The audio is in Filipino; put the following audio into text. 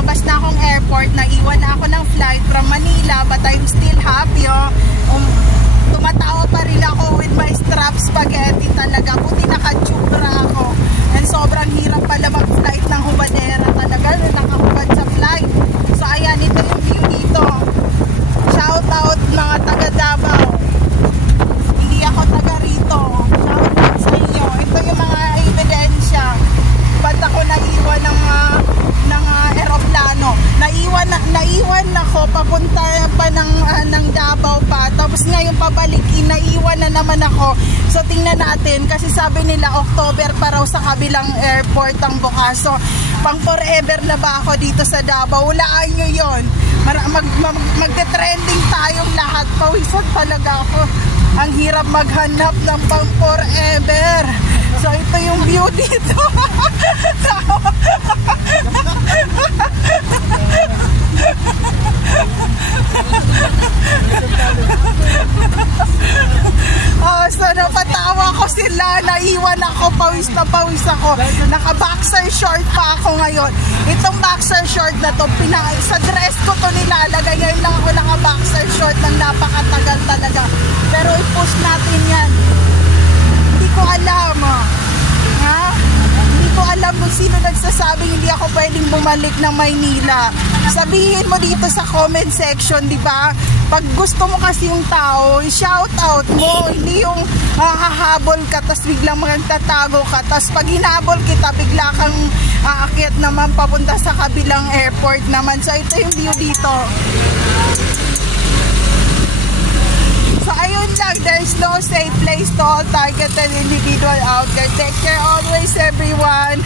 lumabas na akong airport, naiwan na ako ng flight from Manila, but I'm still happy. Tumatawa pa rin ako with my strap spaghetti talaga. Puti naka-tubra ako. And sobrang hirap pala mag-flight ng Hubadera talaga. Nakahubad sa flight. So ayan, ito yung view dito. Shout out mga taga Davao. Hindi ako taga rito. Shout out sa inyo. Ito yung mga ebidensya. Ba't ako naiwan ng aeroplano? Naiwan ako papunta pa ng Davao pa. Tapos ngayon pabalik, naiwan na naman ako. So tingnan natin kasi sabi nila October pa raw sa kabilang airport ang bukas. So pang forever na ba ako dito sa Davao? Hulaan nyo yun. Magte-trending tayong lahat. Pawisan talaga ako. Ang hirap maghanap ng pang forever. So ito yung view dito. So napatawa ko sila, naiwan ako, pawis na pawis ako. Naka-boxer short pa ako ngayon. Itong boxer short na to, sa dress ko to nilalagay. Ngayon lang ako naka-boxer short ng napakatagal talaga. Pero i-push natin yan. Hindi ko alam. Hindi ko alam kung sino nagsasabing hindi ako pwedeng bumalik ng Maynila. Sabihin mo dito sa comment section, di ba? Pag gusto mo kasi yung tao, shout out mo. Hindi yung hahabol ka, tas biglang magtatago ka. Tas pag hinabol kita, bigla kang aakyat naman papunta sa kabilang airport naman. So ito yung view dito. So ayun lang, there's no safe place to all targeted individual out there. Take care always, everyone.